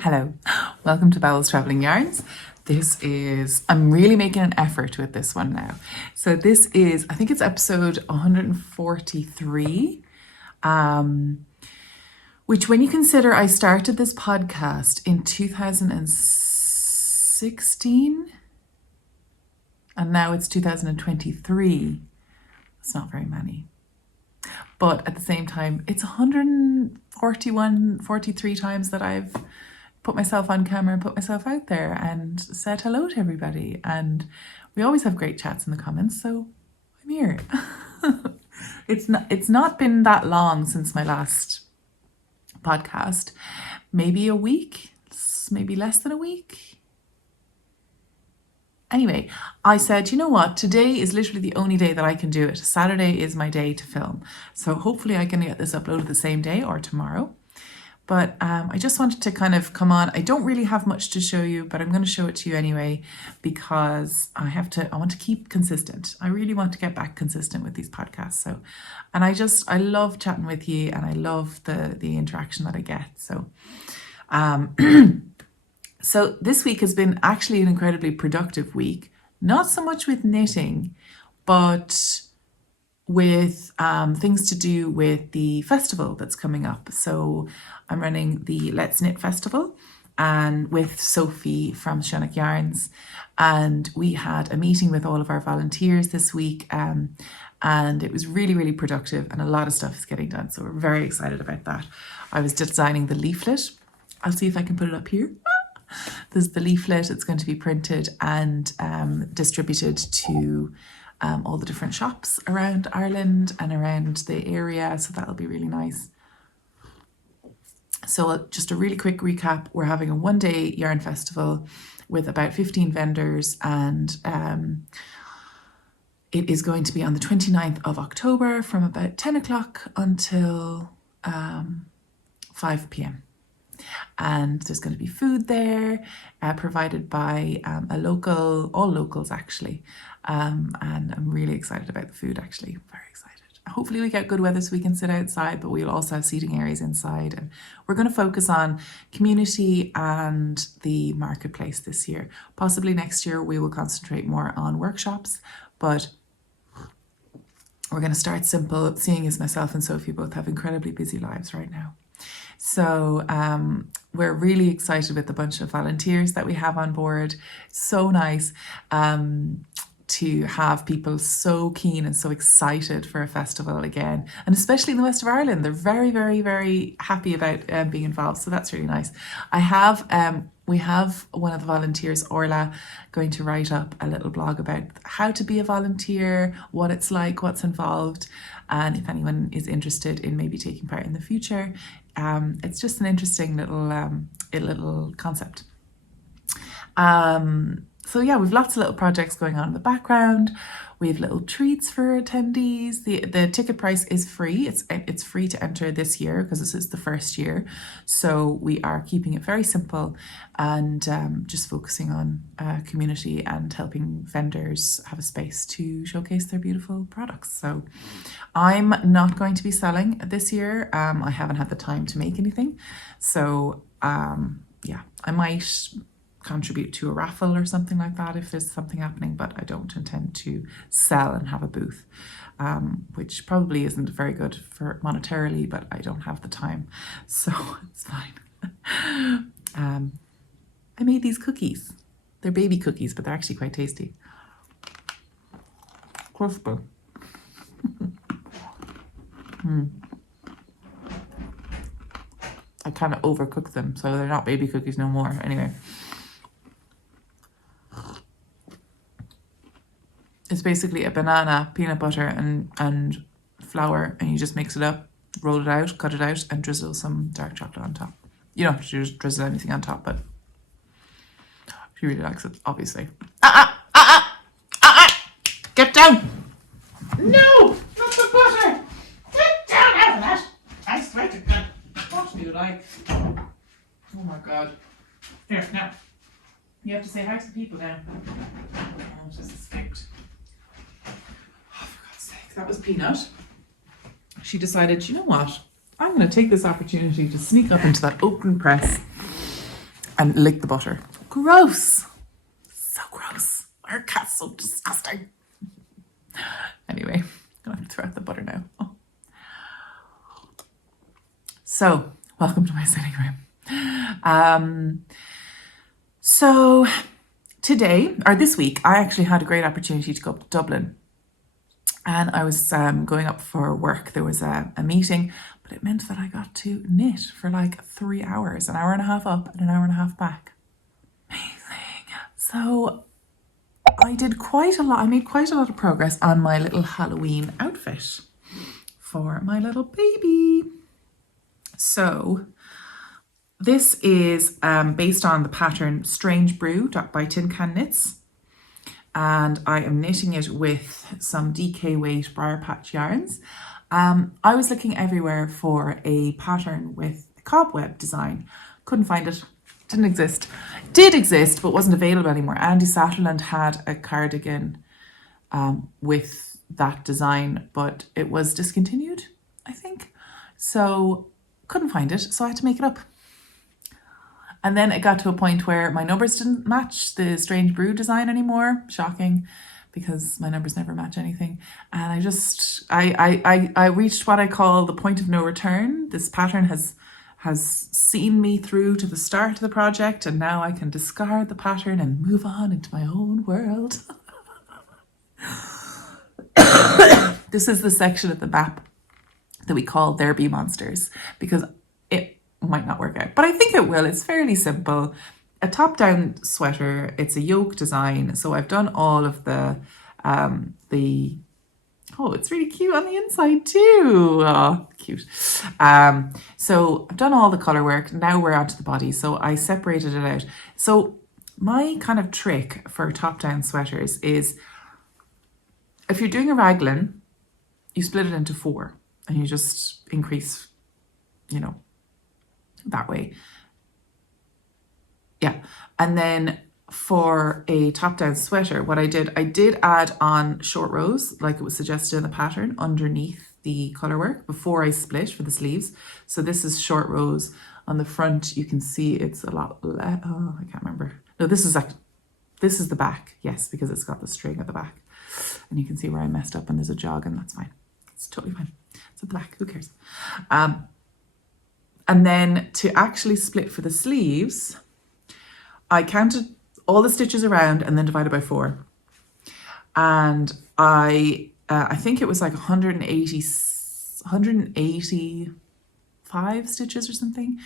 Hello, welcome to Babbles Travelling Yarns. I'm really making an effort with this one now. So this is, I think it's episode 143, which when you consider I started this podcast in 2016 and now it's 2023, it's not very many. But at the same time, it's 43 times that I've put myself on camera and put myself out there and said hello to everybody. And we always have great chats in the comments, so I'm here. It's not been that long since my last podcast. Maybe a week, maybe less than a week. Anyway, I said, you know what? Today is literally the only day that I can do it. Saturday is my day to film. So hopefully I can get this uploaded the same day or tomorrow. But I just wanted to kind of come on. I don't really have much to show you, but I'm going to show it to you anyway because I want to keep consistent. I really want to get back consistent with these podcasts. So, and I love chatting with you and I love the interaction that I get. So, so this week has been actually an incredibly productive week. Not so much with knitting, but with things to do with the festival that's coming up. So I'm running the Let's Knit Festival and with Sophie from Shonic Yarns. And we had a meeting with all of our volunteers this week. And it was really, really productive and a lot of stuff is getting done. So we're very excited about that. I was designing the leaflet. I'll see if I can put it up here. There's the leaflet. It's going to be printed and distributed to all the different shops around Ireland and around the area. So that'll be really nice. So just a really quick recap. We're having a one-day yarn festival with about 15 vendors and it is going to be on the 29th of October from about 10 o'clock until 5 p.m. And there's going to be food there provided by all locals actually. And I'm really excited about the food actually, very excited. Hopefully we get good weather so we can sit outside, but we'll also have seating areas inside. And we're going to focus on community and the marketplace this year. Possibly next year we will concentrate more on workshops, but we're going to start simple, seeing as myself and Sophie both have incredibly busy lives right now. So we're really excited with the bunch of volunteers that we have on board. So nice to have people so keen and so excited for a festival again. And especially in the west of Ireland, they're very, very, very happy about being involved. So that's really nice. We have one of the volunteers, Orla, going to write up a little blog about how to be a volunteer, what it's like, what's involved. And if anyone is interested in maybe taking part in the future, it's just an interesting little concept. So yeah, we've lots of little projects going on in the background. We have little treats for attendees. The ticket price is free. It's free to enter this year because this is the first year. So we are keeping it very simple and just focusing on community and helping vendors have a space to showcase their beautiful products. So I'm not going to be selling this year. I haven't had the time to make anything. So yeah, I might contribute to a raffle or something like that if there's something happening, but I don't intend to sell and have a booth, which probably isn't very good for monetarily, but I don't have the time, so it's fine. I made these cookies. They're baby cookies, but they're actually quite tasty. Crispy. I kind of overcooked them, so they're not baby cookies no more. Anyway. It's basically a banana, peanut butter and flour, and you just mix it up, roll it out, cut it out, and drizzle some dark chocolate on top. You don't have to just drizzle anything on top, but she really likes it, obviously. Get down! No! Not the butter! Get down out of that! I swear to God. What do you like? Oh my God. Here, now. You have to say hi to the people now. Oh, just escaped. That was Peanut. She decided, you know what? I'm going to take this opportunity to sneak up into that open press and lick the butter. Gross. So gross. Our cat's so disgusting. Anyway, I'm gonna have to throw out the butter now. Oh. So, welcome to my sitting room. So today, or this week, I actually had a great opportunity to go up to Dublin. And I was going up for work. There was a meeting, but it meant that I got to knit for like 3 hours, an hour and a half up and an hour and a half back. Amazing. So I did quite a lot. I made quite a lot of progress on my little Halloween outfit for my little baby. So this is based on the pattern Strange Brew by Tin Can Knits. And I am knitting it with some DK weight Briar Patch yarns. I was looking everywhere for a pattern with a cobweb design. Couldn't find it. Didn't exist. Did exist, but wasn't available anymore. Andy Satterland had a cardigan with that design, but it was discontinued, I think. So couldn't find it, so I had to make it up. And then it got to a point where my numbers didn't match the Strange Brew design anymore. Shocking, because my numbers never match anything. And I reached what I call the point of no return. This pattern has seen me through to the start of the project, and now I can discard the pattern and move on into my own world. This is the section at the map that we call There Be Monsters, because it might not work out, but I think it will. It's fairly simple. A top-down sweater. It's a yoke design. So I've done all of the oh, it's really cute on the inside too. Oh, cute. So I've done all the color work. Now we're onto the body. So I separated it out. So my kind of trick for top-down sweaters is if you're doing a raglan, you split it into 4 and you just increase, you know, that way. Yeah. And then for a top-down sweater, what I did add on short rows, like it was suggested in the pattern, underneath the color work before I split for the sleeves. So this is short rows on the front. You can see it's a lot less. Oh, I can't remember. No, this is the back. Yes, because it's got the string at the back. And you can see where I messed up and there's a jog, and that's fine. It's totally fine. It's at the back. Who cares? And then to actually split for the sleeves, I counted all the stitches around and then divided by 4. And I think it was like 185 stitches or something.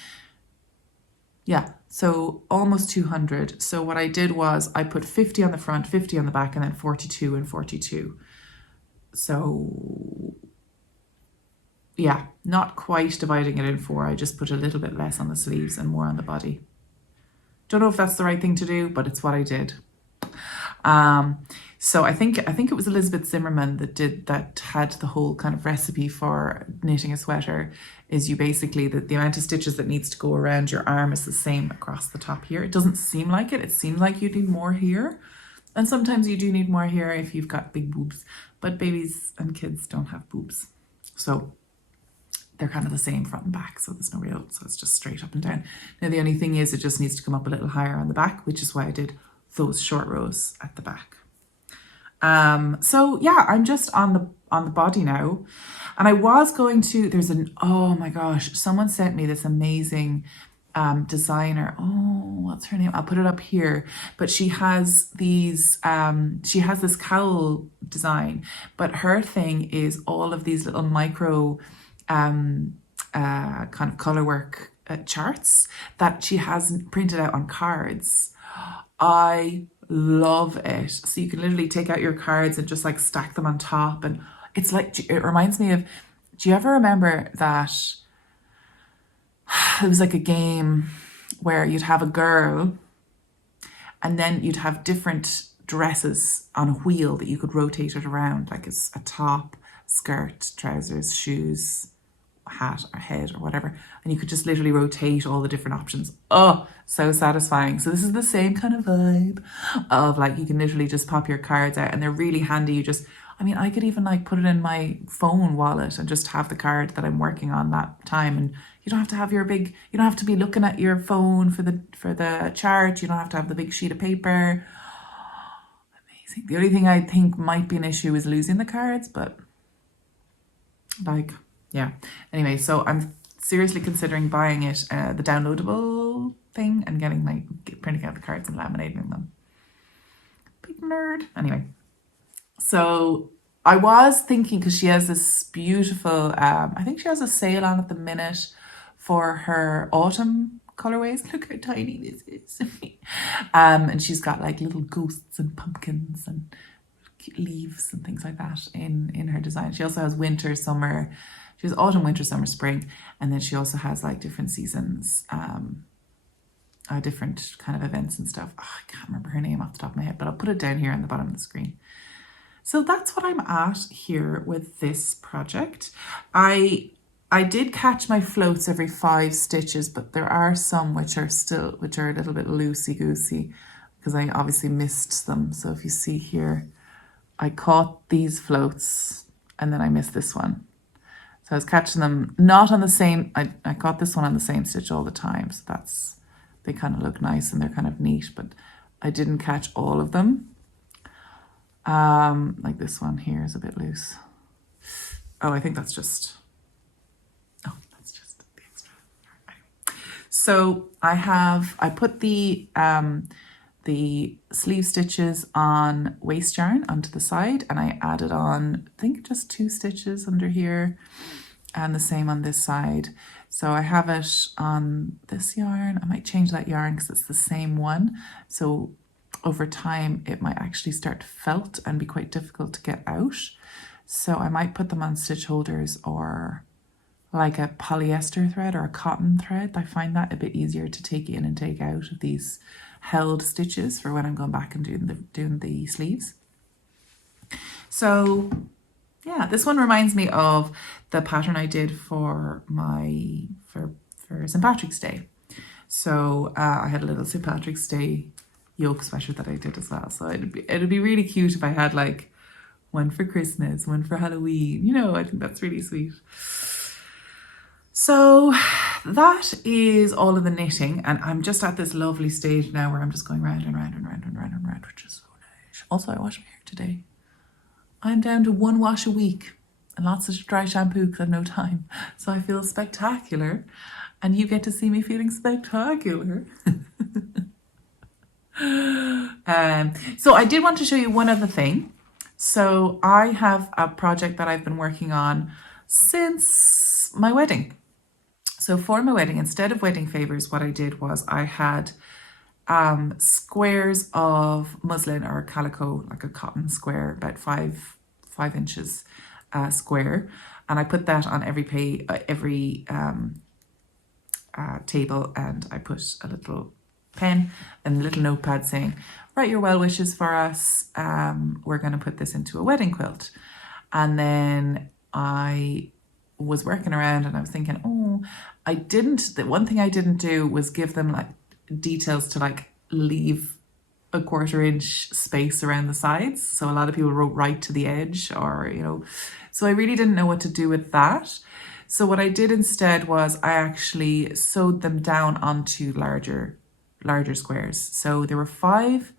Yeah, so almost 200. So what I did was I put 50 on the front, 50 on the back, and then 42 and 42. So yeah, not quite dividing it in 4. I just put a little bit less on the sleeves and more on the body. Don't know if that's the right thing to do, but it's what I did. So I think it was Elizabeth Zimmerman that had the whole kind of recipe for knitting a sweater. Is you basically the amount of stitches that needs to go around your arm is the same across the top here. It doesn't seem like it. It seems like you need more here. And sometimes you do need more here if you've got big boobs. But babies and kids don't have boobs. So they're kind of the same front and back, so there's no real, so it's just straight up and down. Now the only thing is it just needs to come up a little higher on the back, which is why I did those short rows at the back. So yeah, I'm just on the body now, and I was going to, oh my gosh, someone sent me this amazing designer. Oh, what's her name? I'll put it up here. But she has these, she has this cowl design, but her thing is all of these little micro kind of color work charts that she has printed out on cards. I love it. So you can literally take out your cards and just like stack them on top, and it's like, it reminds me of, do you ever remember that it was like a game where you'd have a girl and then you'd have different dresses on a wheel that you could rotate it around, like it's a top, skirt, trousers, shoes, hat or head or whatever, and you could just literally rotate all the different options. Oh, so satisfying. So this is the same kind of vibe of like, you can literally just pop your cards out and they're really handy. You just, I mean, I could even like put it in my phone wallet and just have the card that I'm working on that time and You don't have to have you don't have to be looking at your phone for the chart. You don't have to have the big sheet of paper. Amazing. The only thing I think might be an issue is losing the cards, but like, yeah. Anyway, so I'm seriously considering buying it, the downloadable thing, and printing out the cards and laminating them. Big nerd. Anyway, so I was thinking, because she has this beautiful, I think she has a sale on at the minute for her autumn colorways. Look how tiny this is. And she's got like little ghosts and pumpkins and cute leaves and things like that in her design. She also has winter, summer. She has autumn, winter, summer, spring. And then she also has like different seasons, different kind of events and stuff. Oh, I can't remember her name off the top of my head, but I'll put it down here on the bottom of the screen. So that's what I'm at here with this project. I did catch my floats every 5 stitches, but there are some which are a little bit loosey-goosey because I obviously missed them. So if you see here, I caught these floats and then I missed this one. So I was catching them not on the same, I caught this one on the same stitch all the time. So they kind of look nice and they're kind of neat, but I didn't catch all of them. Like this one here is a bit loose. Oh, I think that's just the extra. Anyway. So I put the sleeve stitches on waist yarn onto the side, and I added on, I think, just 2 stitches under here, and the same on this side. So I have it on this yarn. I might change that yarn because it's the same one. So over time, it might actually start to felt and be quite difficult to get out. So I might put them on stitch holders or like a polyester thread or a cotton thread. I find that a bit easier to take in and take out of these held stitches for when I'm going back and doing the sleeves. So yeah, this one reminds me of the pattern I did for St. Patrick's Day. So I had a little St. Patrick's Day yoke sweater that I did as well. So it'd be really cute if I had like one for Christmas, one for Halloween. You know, I think that's really sweet. So that is all of the knitting, and I'm just at this lovely stage now where I'm just going round and round and round and round and round, which is so nice. Also, I washed my hair today. I'm down to 1 wash a week and lots of dry shampoo because I've no time. So I feel spectacular, and you get to see me feeling spectacular. So I did want to show you one other thing. So I have a project that I've been working on since my wedding. So for my wedding, instead of wedding favors, what I did was I had squares of muslin or calico, like a cotton square, about 5 inches square, and I put that on every table, and I put a little pen and a little notepad saying, write your well wishes for us. We're going to put this into a wedding quilt. And then I was working around and I was thinking, the one thing I didn't do was give them like details to like leave a 1/4 inch space around the sides. So a lot of people wrote right to the edge, or, you know, so I really didn't know what to do with that. So what I did instead was I actually sewed them down onto larger squares. So there were 5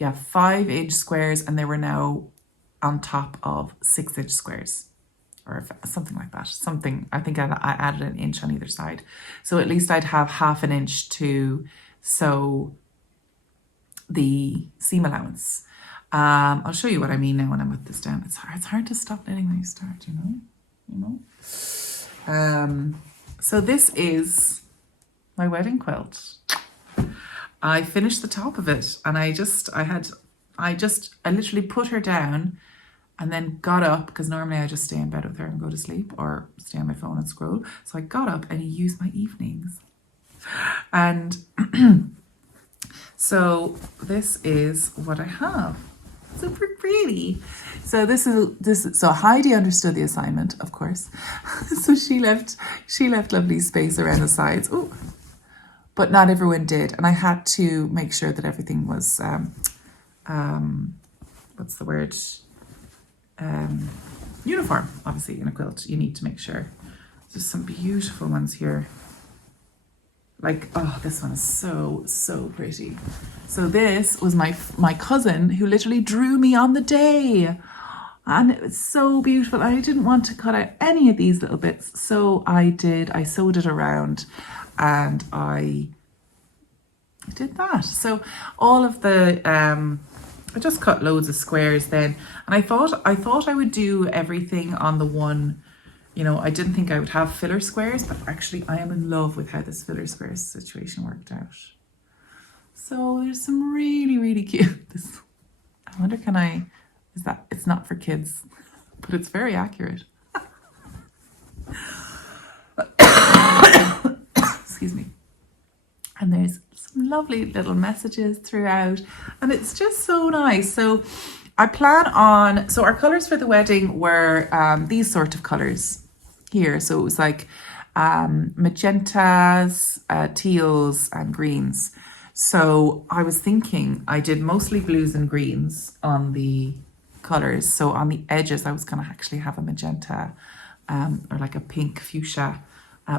inch squares, and they were now on top of 6 inch squares, or something like that. I think I added an inch on either side. So at least I'd have 1/2 inch to sew the seam allowance. I'll show you what I mean now when I put this down. It's hard to stop knitting when you start, you know. So this is my wedding quilt. I finished the top of it, and I literally put her down and then got up, because normally I just stay in bed with her and go to sleep or stay on my phone and scroll. So I got up and used my evenings. And so this is what I have. Super pretty. So so Heidi understood the assignment, of course. So she left lovely space around the sides. Oh, but not everyone did. And I had to make sure that everything was, what's the word? Uniform. Obviously in a quilt, you need to make sure. So There's some beautiful ones here. Like, oh, this one is so pretty. So this was my cousin who literally drew me on the day. And it was so beautiful. I didn't want to cut out any of these little bits. So I did. I sewed it around and I did that. So all of the, I just cut loads of squares then. And I thought I would do everything on the one. You know, I didn't think I would have filler squares, but actually I am in love with how this filler squares situation worked out. So there's some really cute. This, I wonder, can I, is that, it's not for kids, but it's very accurate. Excuse me. And there's some lovely little messages throughout, and it's just so nice. So I plan on, so our colours for the wedding were these sort of colours here. So it was like magentas, teals and greens. So I was thinking I did mostly blues and greens on the colours. So on the edges I was going to actually have a magenta or like a pink fuchsia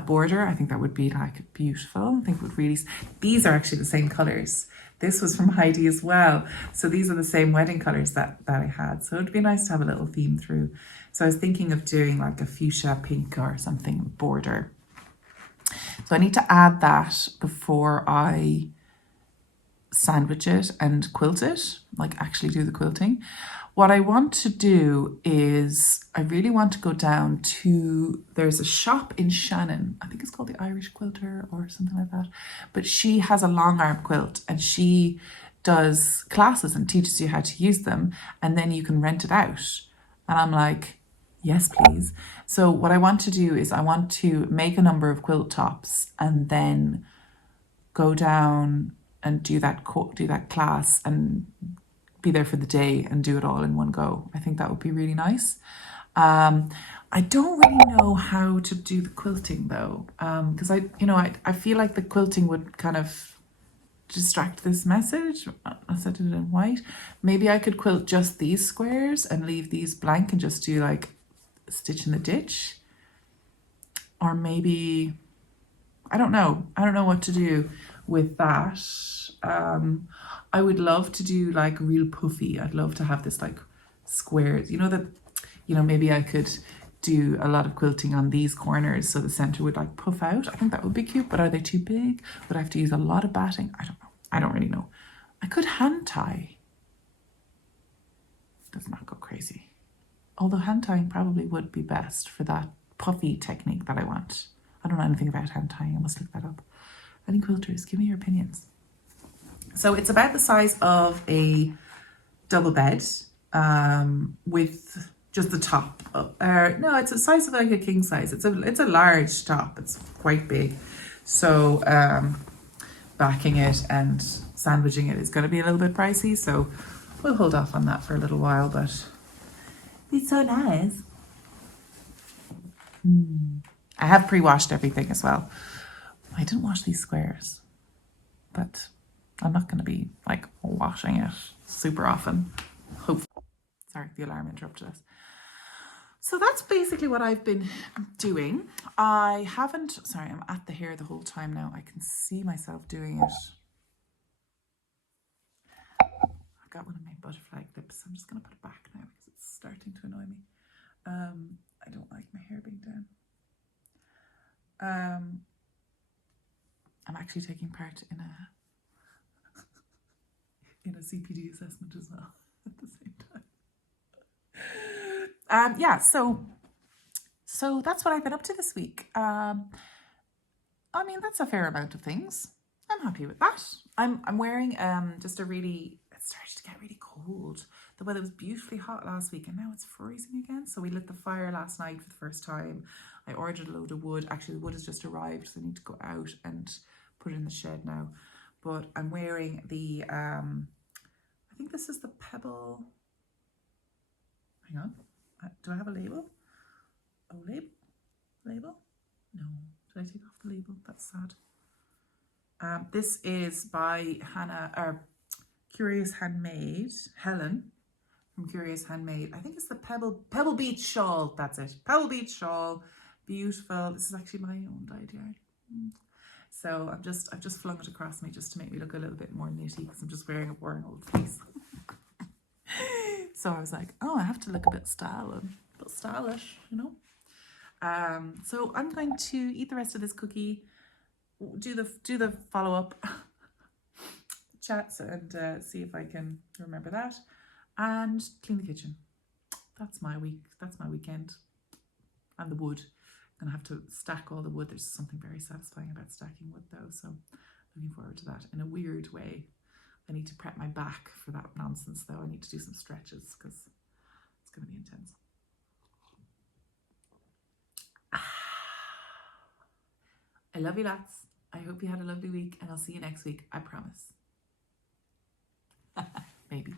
border. I think that would be like beautiful. I think it would really, these are actually the same colours. This was from Heidi as well. So these are the same wedding colours that I had. So it'd be nice to have a little theme through. So I was thinking of doing like a fuchsia pink or something border. So I need to add that before I sandwich it and quilt it, like actually do the quilting. What I want to do is I really want to go down to, there's a shop in Shannon, I think it's called the Irish Quilter or something like that, but she has a long arm quilt and she does classes and teaches you how to use them, and then you can rent it out. And I'm like, yes please. So what I want to do is I want to make a number of quilt tops and then go down and do that class and be there for the day and do it all in one go. I think that would be really nice. I don't really know how to do the quilting though, because I feel like the quilting would kind of distract this message. I said it in white. Maybe I could quilt just these squares and leave these blank and just do like a stitch in the ditch. Or maybe, I don't know what to do with that. I would love to do like real puffy. I'd love to have this like squares, maybe I could do a lot of quilting on these corners so the center would like puff out. I think that would be cute, but are they too big? Would I have to use a lot of batting? I don't know. I don't really know. I could hand tie. Does not go crazy. Although hand tying probably would be best for that puffy technique that I want. I don't know anything about hand tying. I must look that up. Any quilters, give me your opinions. So it's about the size of a double bed with just the top. No, it's the size of like a king size. It's a large top. It's quite big. So backing it and sandwiching it is going to be a little bit pricey. So we'll hold off on that for a little while, but it's so nice. I have pre-washed everything as well. I didn't wash these squares, but I'm not going to be like washing it super often. Hopefully. Sorry, the alarm interrupted us. So that's basically what I've been doing. I'm at the hair the whole time now. I can see myself doing it. I've got one of my butterfly clips. I'm just going to put it back now because it's starting to annoy me. I don't like my hair being down. I'm actually taking part in a CPD assessment as well at the same time. So that's what I've been up to this week. I mean, that's a fair amount of things. I'm happy with that. I'm wearing it started to get really cold. The weather was beautifully hot last week and now it's freezing again. So we lit the fire last night for the first time. I ordered a load of wood. Actually, the wood has just arrived, so I need to go out and put it in the shed now. But I'm wearing the, I think this is the Pebble. Hang on. Do I have a label? Oh, label? No. Did I take off the label? That's sad. This is by Curious Handmade, Helen from Curious Handmade. I think it's the Pebble Beach shawl. That's it. Pebble Beach shawl, beautiful. This is actually my own dyed yarn. So I've just flung it across me just to make me look a little bit more knitty because I'm just wearing a boring old fleece. So I was like, oh, I have to look a bit stylish, you know. So I'm going to eat the rest of this cookie, do the follow-up chats and see if I can remember that, and clean the kitchen. That's my week. That's my weekend. And the wood. I'm gonna have to stack all the wood. There's something very satisfying about stacking wood though, so looking forward to that in a weird way. I need to prep my back for that nonsense though. I need to do some stretches because it's gonna be intense. I love you lots. I hope you had a lovely week and I'll see you next week. I promise. Maybe.